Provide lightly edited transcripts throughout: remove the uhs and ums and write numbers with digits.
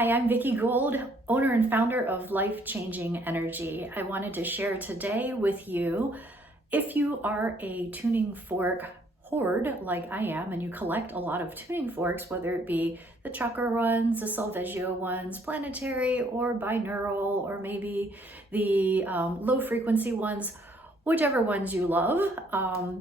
Hi, I'm Vicki Gold, owner and founder of Life Changing Energy. I wanted to share today with you, if you are a tuning fork hoard like I am, and you collect a lot of tuning forks, whether it be the chakra ones, the solfeggio ones, planetary or binaural, or maybe the low frequency ones, whichever ones you love,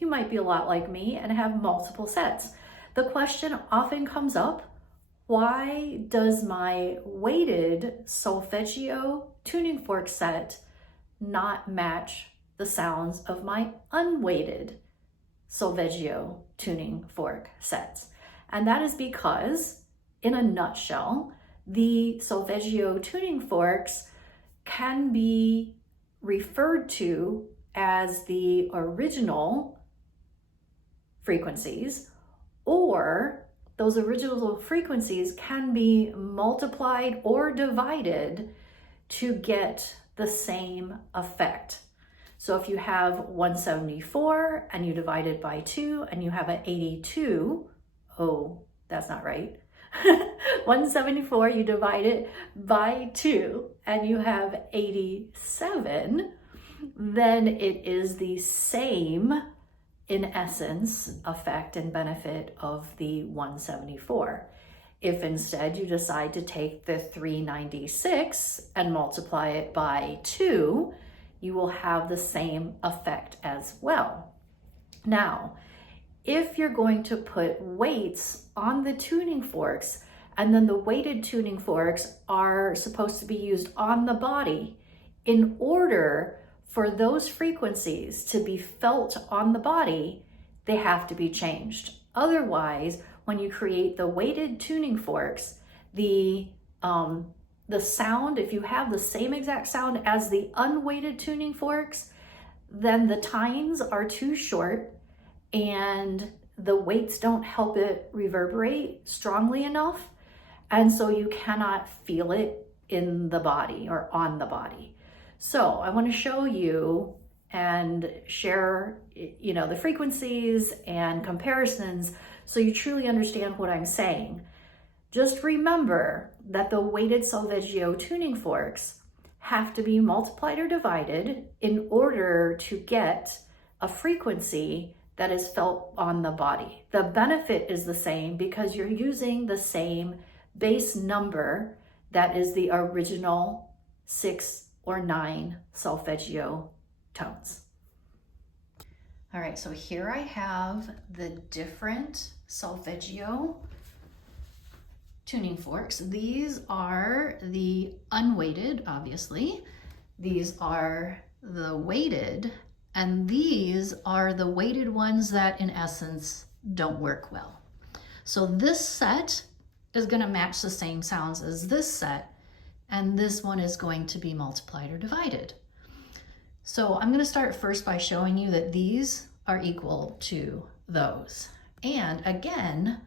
you might be a lot like me and have multiple sets. The question often comes up, why does my weighted solfeggio tuning fork set not match the sounds of my unweighted solfeggio tuning fork sets? And that is because, in a nutshell, the solfeggio tuning forks can be referred to as the original frequencies, or those original frequencies can be multiplied or divided to get the same effect. So if you have 174 and you divide it by 2 and you have an 82, oh, that's not right. 174, you divide it by 2 and you have 87, then it is the same, in essence, effect and benefit of the 174. If instead you decide to take the 396 and multiply it by 2, you will have the same effect as well. Now, if you're going to put weights on the tuning forks, and then the weighted tuning forks are supposed to be used on the body, in order for those frequencies to be felt on the body, they have to be changed. Otherwise, when you create the weighted tuning forks, the sound, if you have the same exact sound as the unweighted tuning forks, then the tines are too short and the weights don't help it reverberate strongly enough. And so you cannot feel it in the body or on the body. So I want to show you and share, the frequencies and comparisons so you truly understand what I'm saying. Just remember that the weighted solfeggio tuning forks have to be multiplied or divided in order to get a frequency that is felt on the body. The benefit is the same because you're using the same base number that is the original 6 or 9 solfeggio tones. All right, so here I have the different solfeggio tuning forks. These are the unweighted, obviously. These are the weighted, and these are the weighted ones that in essence don't work well. So this set is going to match the same sounds as this set, and this one is going to be multiplied or divided. So I'm going to start first by showing you that these are equal to those. And again,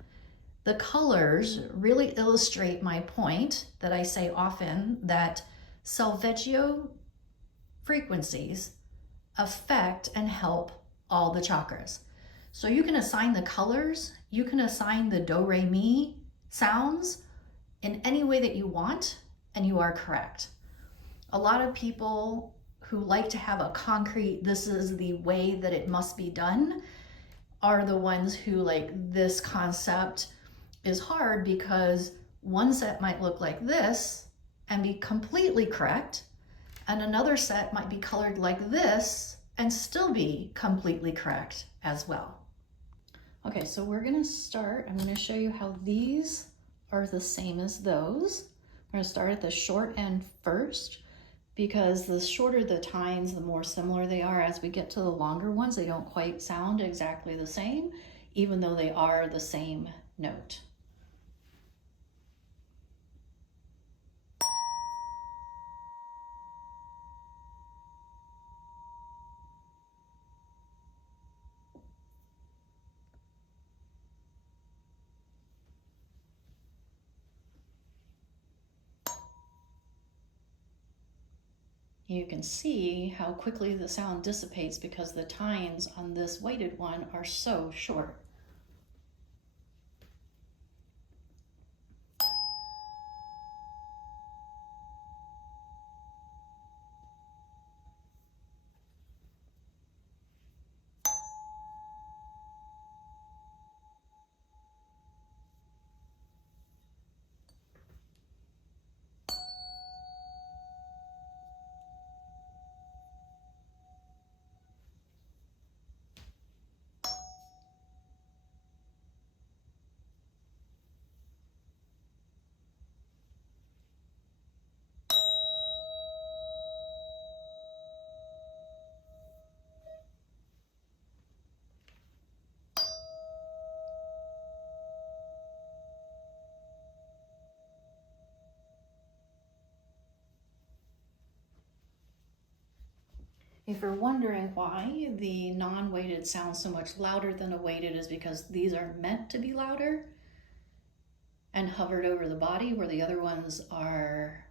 the colors really illustrate my point that I say often, that solfeggio frequencies affect and help all the chakras. So you can assign the colors, you can assign the do, re, mi sounds in any way that you want, and you are correct. A lot of people who like to have a concrete, this is the way that it must be done, are the ones who like this concept is hard, because one set might look like this and be completely correct, and another set might be colored like this and still be completely correct as well. Okay, so we're gonna start, I'm gonna show you how these are the same as those. We're gonna start at the short end first, because the shorter the tines, the more similar they are. As we get to the longer ones, they don't quite sound exactly the same, even though they are the same note. You can see how quickly the sound dissipates because the tines on this weighted one are so short. If you're wondering why the non-weighted sounds so much louder than a weighted, is because these are meant to be louder and hovered over the body, where the other ones are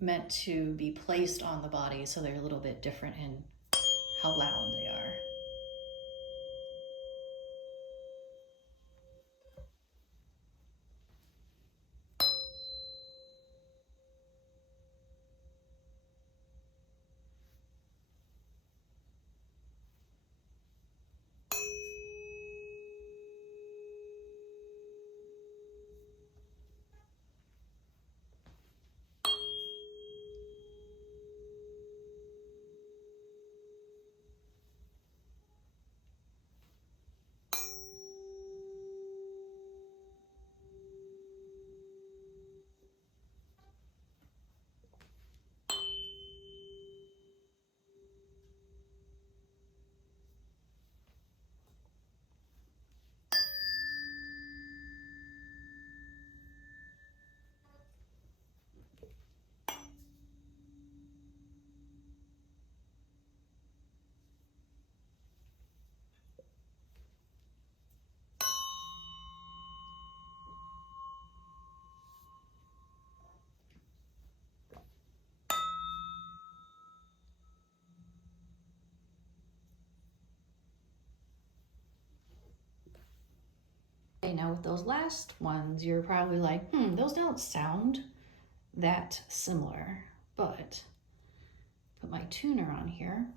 meant to be placed on the body, so they're a little bit different in how loud they are. Now with those last ones, you're probably like, those don't sound that similar, but put my tuner on here.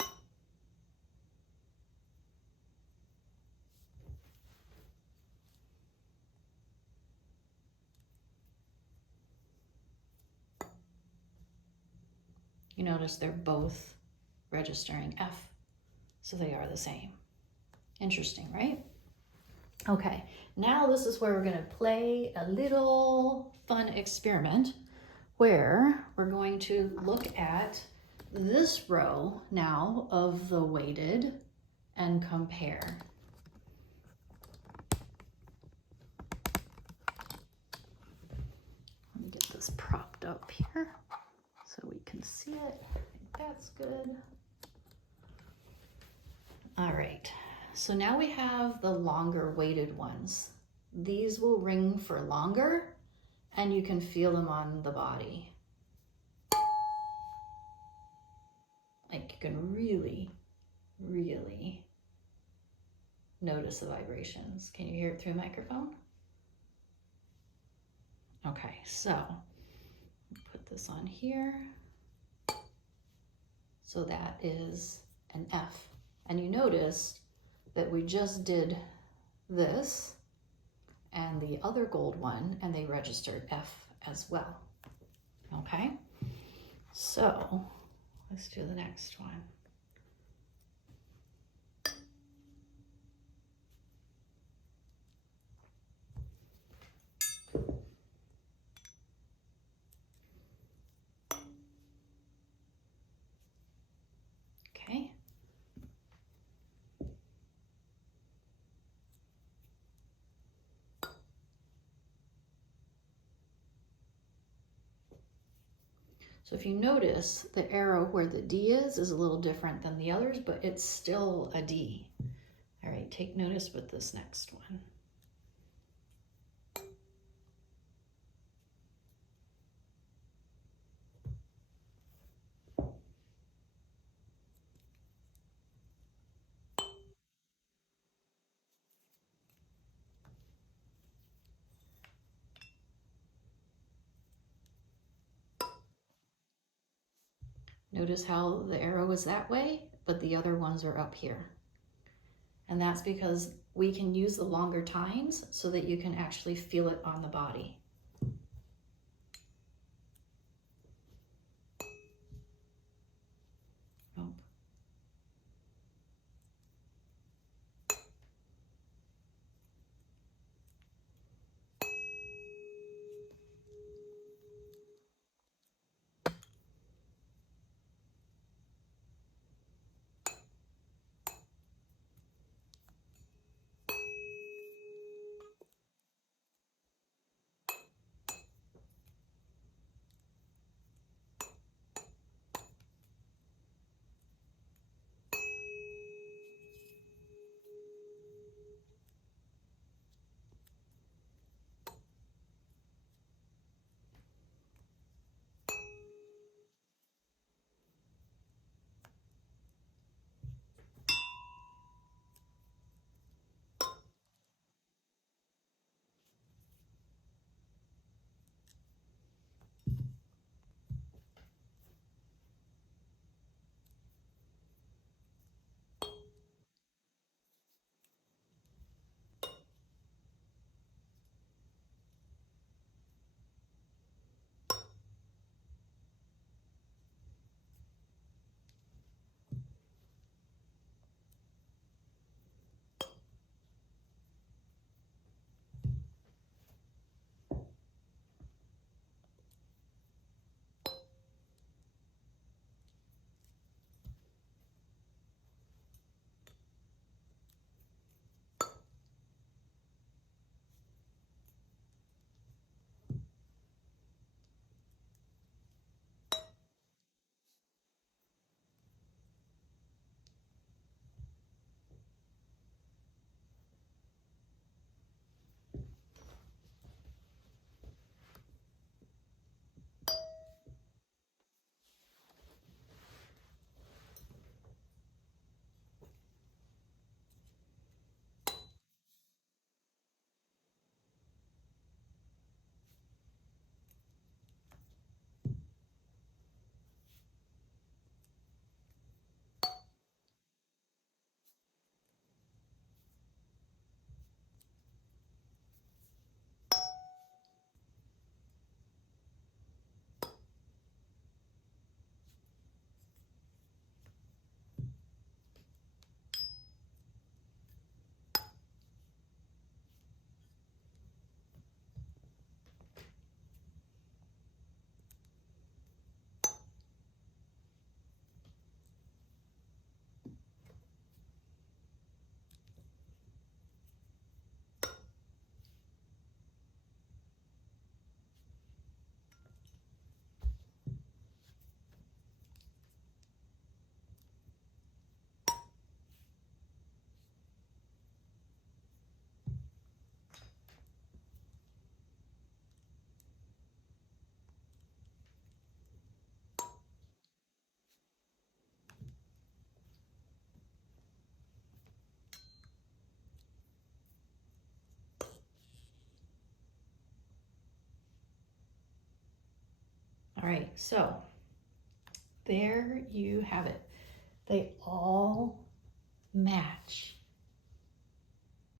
You notice they're both registering F, so they are the same. Interesting, right? Okay, now this is where we're going to play a little fun experiment where we're going to look at this row now of the weighted and compare. Let me get this propped up here so we can see it. I think that's good. All right, so now we have the longer weighted ones. These will ring for longer and you can feel them on the body. Like you can really, really notice the vibrations. Can you hear it through a microphone? Okay, so put this on here. So that is an F. And you notice that we just did this and the other gold one, and they registered F as well. Okay, so let's do the next one. Okay. So if you notice, the arrow where the D is a little different than the others, but it's still a D. All right, take notice with this next one. Notice how the arrow is that way, but the other ones are up here. And that's because we can use the longer tines so that you can actually feel it on the body. Oh. right, so there you have it. They all match.